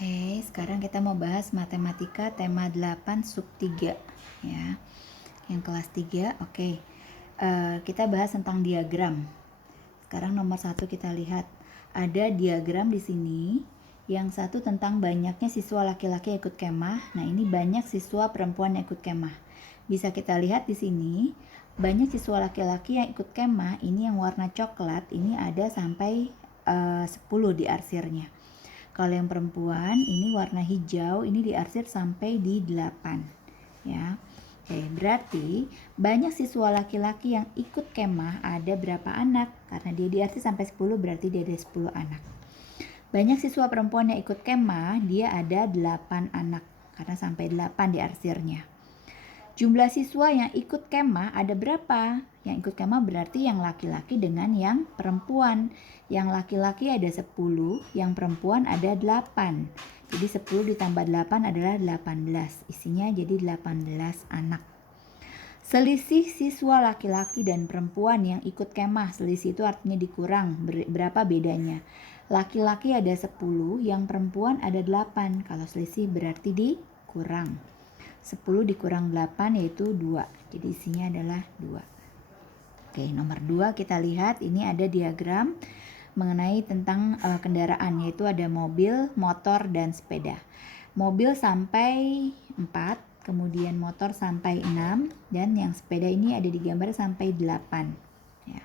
Oke, sekarang kita mau bahas matematika tema 8 sub 3 ya. Yang kelas 3. Oke. Kita bahas tentang diagram. Sekarang nomor 1 kita lihat. Ada diagram di sini. Yang satu tentang banyaknya siswa laki-laki yang ikut kemah. Nah, ini banyak siswa perempuan yang ikut kemah. Bisa kita lihat di sini, banyak siswa laki-laki yang ikut kemah. Ini yang warna coklat, ini ada sampai 10 di arsirnya. Kalau yang perempuan ini warna hijau, ini diarsir sampai di 8 ya. Oke, berarti banyak siswa laki-laki yang ikut kemah ada berapa anak? Karena dia diarsir sampai 10 berarti dia ada 10 anak. Banyak siswa perempuan yang ikut kemah, dia ada 8 anak karena sampai 8 diarsirnya. Jumlah siswa yang ikut kemah ada berapa? Yang ikut kemah berarti yang laki-laki dengan yang perempuan. Yang laki-laki ada 10, yang perempuan ada 8. Jadi 10 ditambah 8 adalah 18. Isinya jadi 18 anak. Selisih siswa laki-laki dan perempuan yang ikut kemah. Selisih itu artinya dikurang. Berapa bedanya? Laki-laki ada 10, yang perempuan ada 8. Kalau selisih berarti dikurang. 10 dikurang 8 yaitu 2. Jadi isinya adalah 2. Oke, nomor 2 kita lihat ini ada diagram mengenai tentang kendaraan, yaitu ada mobil, motor, dan sepeda. Mobil sampai 4, kemudian motor sampai 6, dan yang sepeda ini ada digambar sampai 8. Ya.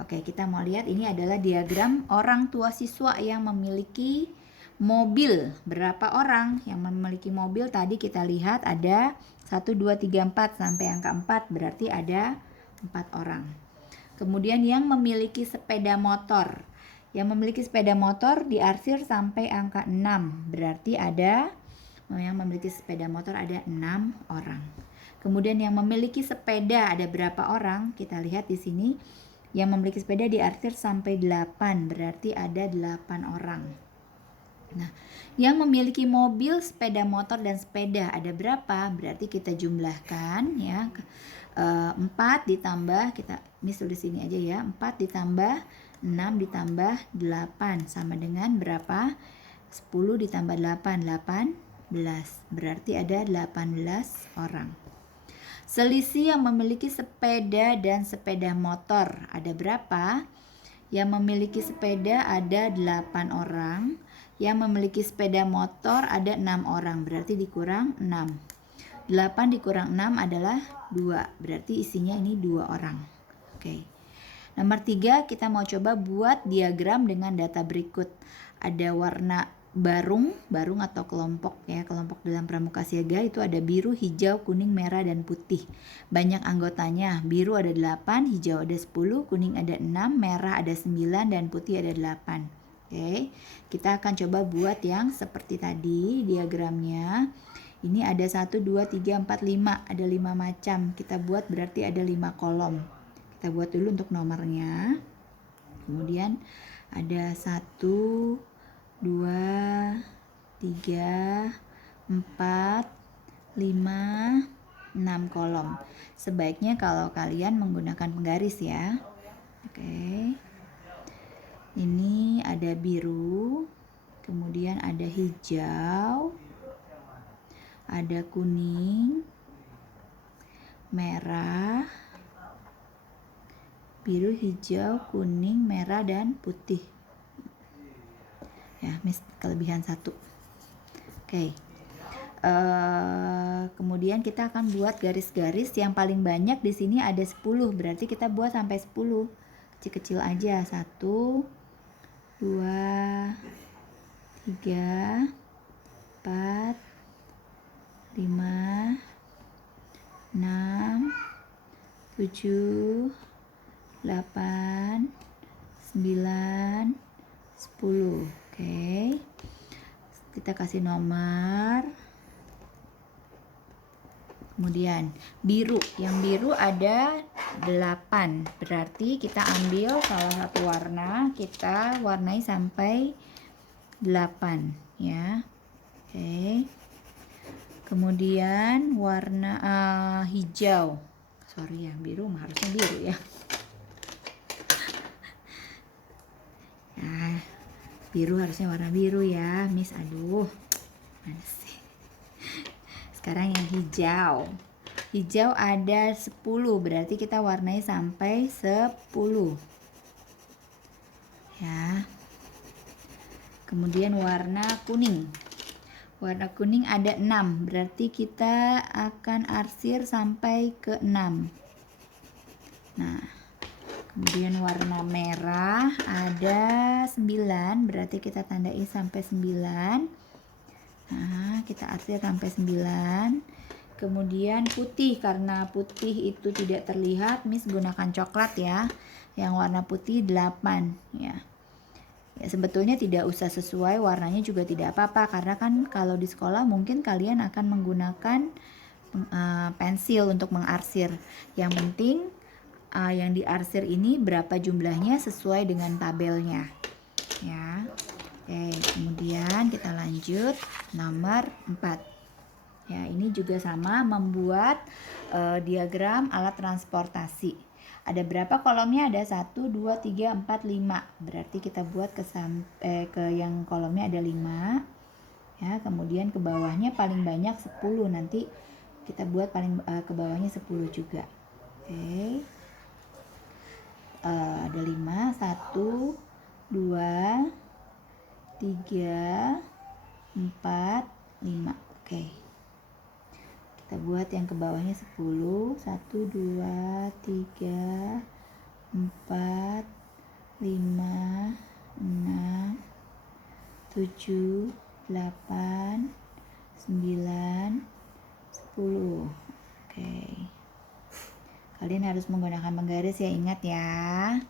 Oke, kita mau lihat ini adalah diagram orang tua siswa yang memiliki mobil. Berapa orang yang memiliki mobil? Tadi kita lihat ada 1, 2, 3, 4 sampai angka 4 berarti ada 4 orang. Kemudian yang memiliki sepeda motor. Yang memiliki sepeda motor diarsir sampai angka 6 berarti ada yang memiliki sepeda motor ada 6 orang. Kemudian yang memiliki sepeda ada berapa orang? Kita lihat di sini. Yang memiliki sepeda diarsir sampai 8 berarti ada 8 orang. Nah, yang memiliki mobil, sepeda motor, dan sepeda ada berapa? Berarti kita jumlahkan ya. 4 ditambah, kita tulis sini aja ya. 4 ditambah 6 ditambah 8 sama dengan berapa? 10 ditambah 8, 18. Berarti ada 18 orang. Selisih yang memiliki sepeda dan sepeda motor ada berapa? Yang memiliki sepeda ada 8 orang. Yang memiliki sepeda motor ada 6 orang. Berarti dikurang 6. 8 dikurang 6 adalah 2. Berarti isinya ini 2 orang. Oke. Nomor 3 kita mau coba buat diagram dengan data berikut. Ada warna barung atau kelompok ya, kelompok dalam pramuka siaga itu ada biru, hijau, kuning, merah, dan putih. Banyak anggotanya, biru ada 8, hijau ada 10, kuning ada 6, merah ada 9, dan putih ada 8. Oke, kita akan coba buat yang seperti tadi diagramnya. Ini ada 1, 2, 3, 4, 5, ada 5 macam. Kita buat berarti ada 5 kolom. Kita buat dulu untuk nomornya. Kemudian ada 1, 2, 3, 4, 5, 6 kolom. Sebaiknya kalau kalian menggunakan penggaris ya. Oke. Ini ada biru, kemudian ada hijau, ada kuning, merah, biru, hijau, kuning, merah, dan putih. Ya, kelebihan 1. Oke. Kemudian kita akan buat garis-garis yang paling banyak di sini ada 10. Berarti kita buat sampai 10. Kecil-kecil aja. 1, 2, 3, 4, 5, 6, 7, 8, 9, 10. Oke. Kita kasih nomor. Kemudian biru, yang biru ada 8. Berarti kita ambil salah satu warna, kita warnai sampai 8 ya. Oke. Kemudian warna hijau. Sorry ya, biru harusnya biru ya. Nah, biru harusnya warna biru ya, Miss. Aduh. Mana sih? Sekarang yang hijau. Hijau ada 10, berarti kita warnai sampai 10. Ya. Kemudian warna kuning. Warna kuning ada 6, berarti kita akan arsir sampai ke 6. Nah, kemudian warna merah ada 9, berarti kita tandai sampai 9. Nah, kita arsir sampai 9. Kemudian putih, karena putih itu tidak terlihat, Miss gunakan coklat ya. Yang warna putih 8 ya. Ya, sebetulnya tidak usah sesuai warnanya juga tidak apa-apa, karena kan kalau di sekolah mungkin kalian akan menggunakan pensil untuk mengarsir. Yang penting yang diarsir ini berapa jumlahnya sesuai dengan tabelnya ya. Oke, kemudian kita lanjut nomor 4 ya. Ini juga sama, membuat diagram alat transportasi. Ada berapa kolomnya? Ada 1, 2, 3, 4, 5. Berarti kita buat ke yang kolomnya ada 5 ya. Kemudian ke bawahnya paling banyak 10. Nanti kita buat paling ke bawahnya 10 juga. Oke. Ada 5, 1, 2, 3, 4, 5. Oke. Kita buat yang ke bawahnya 10. 1, 2, 3, 4, 5, 6, 7, 8, 9, 10. Oke. Kalian harus menggunakan penggaris ya, ingat ya.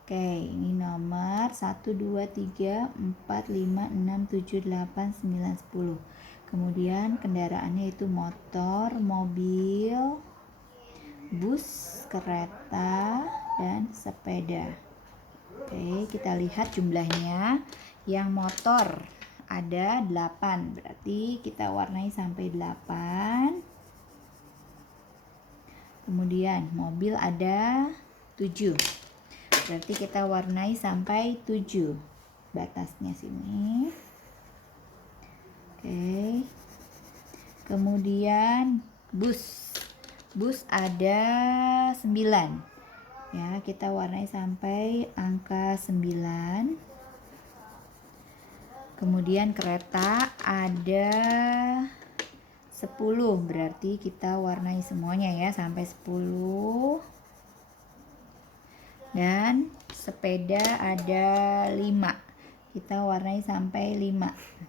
Oke, ini nomor 1, 2, 3, 4, 5, 6, 7, 8, 9, 10. Kemudian kendaraannya itu motor, mobil, bus, kereta, dan sepeda. Oke, kita lihat jumlahnya. Yang motor ada 8, berarti kita warnai sampai 8. Kemudian mobil ada 7, berarti kita warnai sampai 7 batasnya sini. Oke. Kemudian bus ada 9 ya, kita warnai sampai angka 9. Kemudian kereta ada 10, berarti kita warnai semuanya ya sampai 10. Dan sepeda ada 5, kita warnai sampai 5.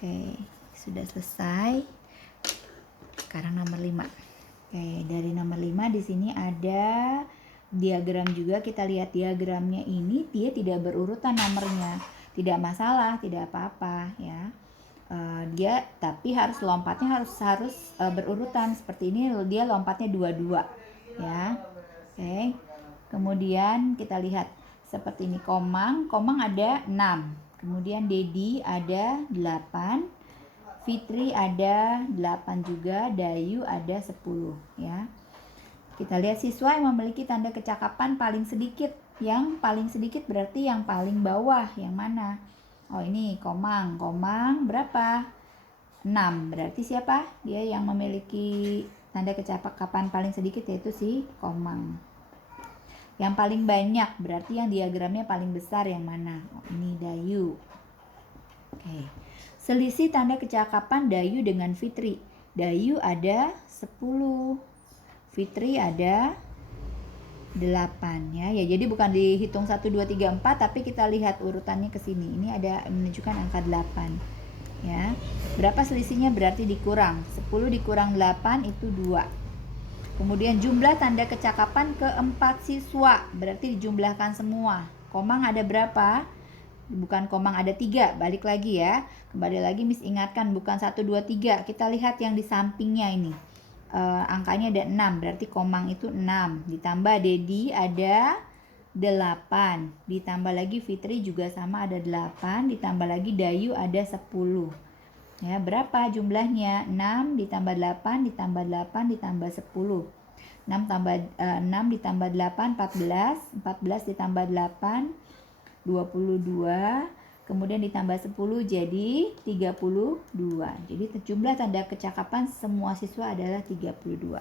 Oke, sudah selesai. Sekarang nomor 5. Oke, dari nomor 5 di sini ada diagram juga. Kita lihat diagramnya ini dia tidak berurutan nomornya. Tidak masalah, tidak apa-apa ya. Dia tapi harus lompatnya harus berurutan. Seperti ini dia lompatnya 22 ya. Oke. Kemudian kita lihat seperti ini, Komang ada 6. Kemudian Dedi ada 8, Fitri ada 8 juga, Dayu ada 10 ya. Kita lihat siswa yang memiliki tanda kecakapan paling sedikit. Yang paling sedikit berarti yang paling bawah, yang mana? Oh, ini Komang berapa? 6, berarti siapa? Dia yang memiliki tanda kecakapan paling sedikit, yaitu si Komang. Yang paling banyak berarti yang diagramnya paling besar yang mana? Oh, ini Dayu. Oke. Selisih tanda kecakapan Dayu dengan Fitri. Dayu ada 10. Fitri ada 8 ya. Ya, jadi bukan dihitung 1 2 3 4 tapi kita lihat urutannya ke sini. Ini ada menunjukkan angka 8. Ya. Berapa selisihnya? Berarti dikurang. 10 dikurang 8 itu 2. Kemudian jumlah tanda kecakapan keempat siswa, berarti dijumlahkan semua. Komang ada berapa? Bukan Komang ada 3, balik lagi ya. Kembali lagi Miss ingatkan, bukan 1, 2, 3. Kita lihat yang di sampingnya ini. Angkanya ada 6, berarti Komang itu 6. Ditambah Dedi ada 8. Ditambah lagi Fitri juga sama ada 8. Ditambah lagi Dayu ada 10. Ya, berapa jumlahnya? 6 ditambah 8 ditambah 8 ditambah 10. 6 ditambah 8 14. 14 ditambah 8 22. kemudian ditambah 10 jadi 32. Jadi jumlah tanda kecakapan semua siswa adalah 32.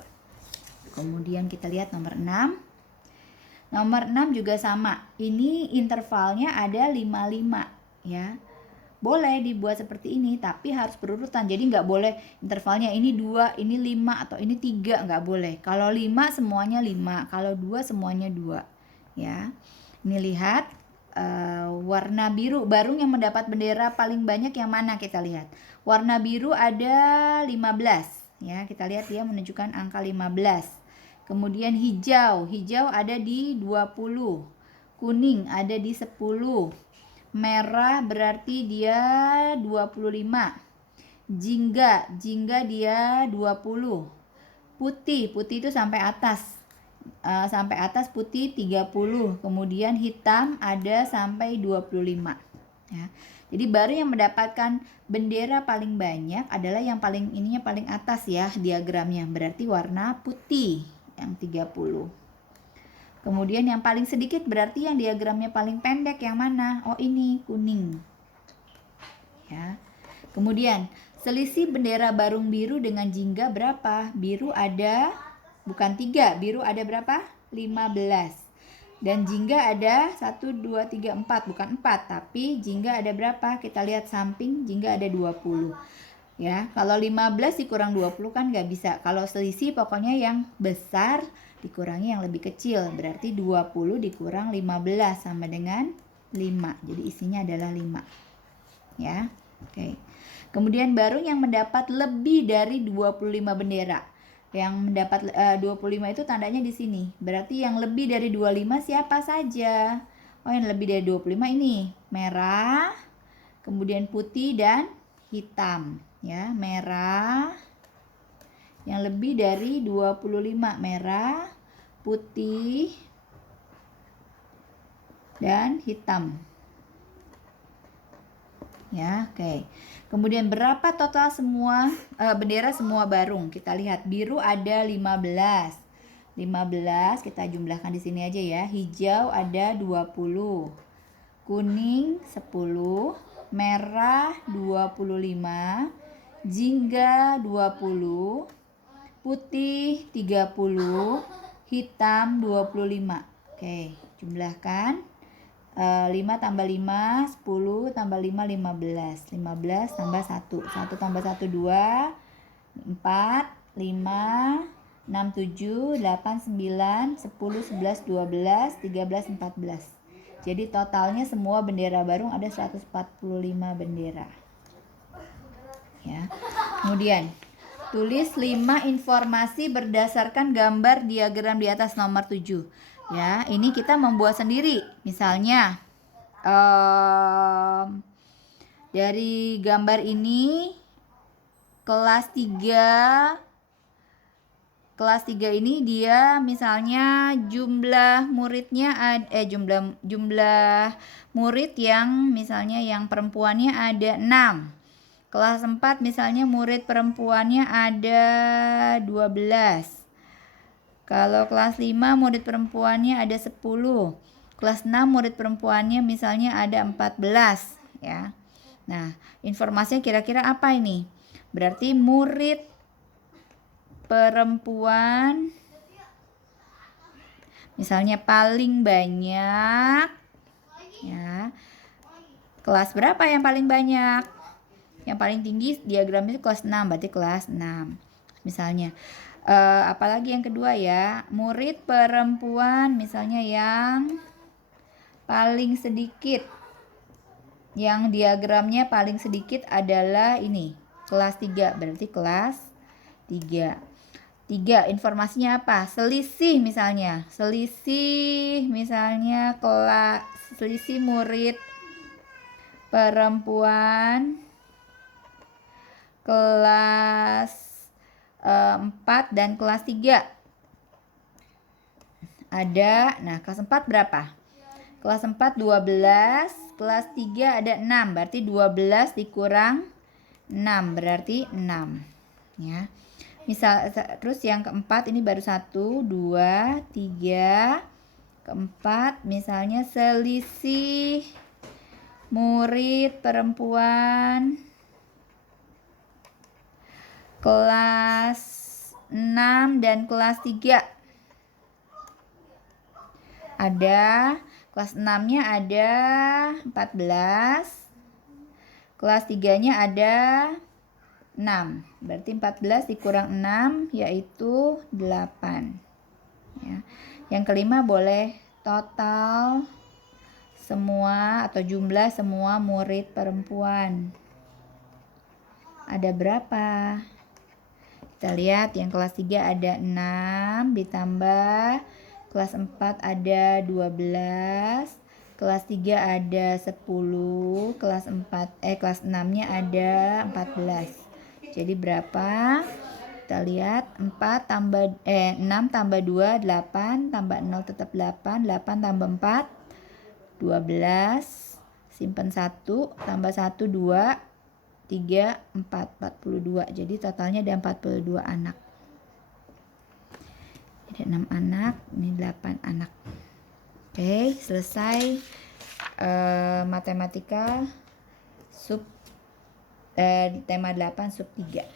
Kemudian kita lihat nomor 6. Nomor 6 juga sama. Ini intervalnya ada 55 ya. Boleh dibuat seperti ini, tapi harus berurutan. Jadi nggak boleh intervalnya ini 2, ini 5, atau ini 3, nggak boleh. Kalau 5 semuanya 5, kalau 2 semuanya 2. Ya. Ini lihat warna biru, barung yang mendapat bendera paling banyak yang mana kita lihat. Warna biru ada 15. Ya, kita lihat dia menunjukkan angka 15. Kemudian hijau ada di 20. Kuning ada di 10. Merah berarti dia 25. Jingga dia 20. Putih itu sampai atas. Sampai atas putih 30. Kemudian hitam ada sampai 25. Ya. Jadi baru yang mendapatkan bendera paling banyak adalah yang paling ininya paling atas ya diagramnya. Berarti warna putih yang 30. Kemudian yang paling sedikit berarti yang diagramnya paling pendek yang mana? Oh ini kuning. Ya. Kemudian selisih bendera barung biru dengan jingga berapa? Biru ada bukan 3, biru ada berapa? 15. Dan jingga ada 1, 2, 3, 4, bukan 4, tapi jingga ada berapa? Kita lihat samping, jingga ada 20. Ya, kalau 15 dikurang 20 kan nggak bisa. Kalau selisih pokoknya yang besar dikurangi yang lebih kecil. Berarti 20 dikurang 15 sama dengan 5. Jadi isinya adalah 5. Ya, oke. Kemudian barung yang mendapat lebih dari 25 bendera. Yang mendapat 25 itu tandanya di sini. Berarti yang lebih dari 25 siapa saja? Oh, yang lebih dari 25 ini. Merah, kemudian putih dan hitam. Ya, merah. Yang lebih dari 25, merah, putih, dan hitam. Ya, oke. Kemudian berapa total semua bendera semua barung? Kita lihat biru ada 15. 15 kita jumlahkan di sini aja ya. Hijau ada 20. Kuning 10, merah 25, jingga 20, putih 30, hitam 25. Oke, jumlahkan. 5 tambah 5, 10 tambah 5, 15. 15 tambah 1. 1 tambah 1, 2, 4, 5, 6, 7, 8, 9, 10, 11, 12, 13, 14. Jadi totalnya semua bendera barung ada 145 bendera. Ya. Kemudian tulis 5 informasi berdasarkan gambar diagram di atas nomor 7. Ya, ini kita membuat sendiri. Misalnya dari gambar ini kelas 3 ini dia misalnya jumlah muridnya jumlah murid yang misalnya yang perempuannya ada 6. Kelas 4 misalnya murid perempuannya ada 12. Kalau kelas 5 murid perempuannya ada 10. Kelas 6 murid perempuannya misalnya ada 14 ya. Nah, informasinya kira-kira apa ini? Berarti murid perempuan misalnya paling banyak ya. Kelas berapa yang paling banyak? Yang paling tinggi diagramnya itu kelas 6, berarti kelas 6. Misalnya apalagi yang kedua ya, murid perempuan misalnya yang paling sedikit, yang diagramnya paling sedikit adalah ini kelas 3, berarti kelas 3. 3 informasinya apa? Selisih misalnya selisih murid perempuan kelas 4 dan kelas 3 ada. Nah, kelas 4 berapa? Kelas 4 12, kelas 3 ada 6, berarti 12 dikurang 6 berarti 6 ya. Misal terus yang keempat ini baru 1 2 3. Keempat misalnya selisih murid perempuan kelas 6 dan kelas 3. Ada kelas 6-nya ada 14, kelas 3-nya ada 6. Berarti 14 dikurang 6 yaitu 8. Ya. Yang kelima boleh total semua atau jumlah semua murid perempuan. Ada berapa? Kita lihat yang kelas 3 ada 6 ditambah kelas 4 ada 12, kelas 3 ada 10, kelas 6-nya ada 14. Jadi berapa? Kita lihat 6 tambah 2 8, tambah 0 tetap 8, 8 tambah 4 12, simpan 1, tambah 1 2, 3 4, 42. Jadi totalnya ada 42 anak. Ada 6 anak, ini 8 anak. Oke, selesai matematika tema 8 sub 3.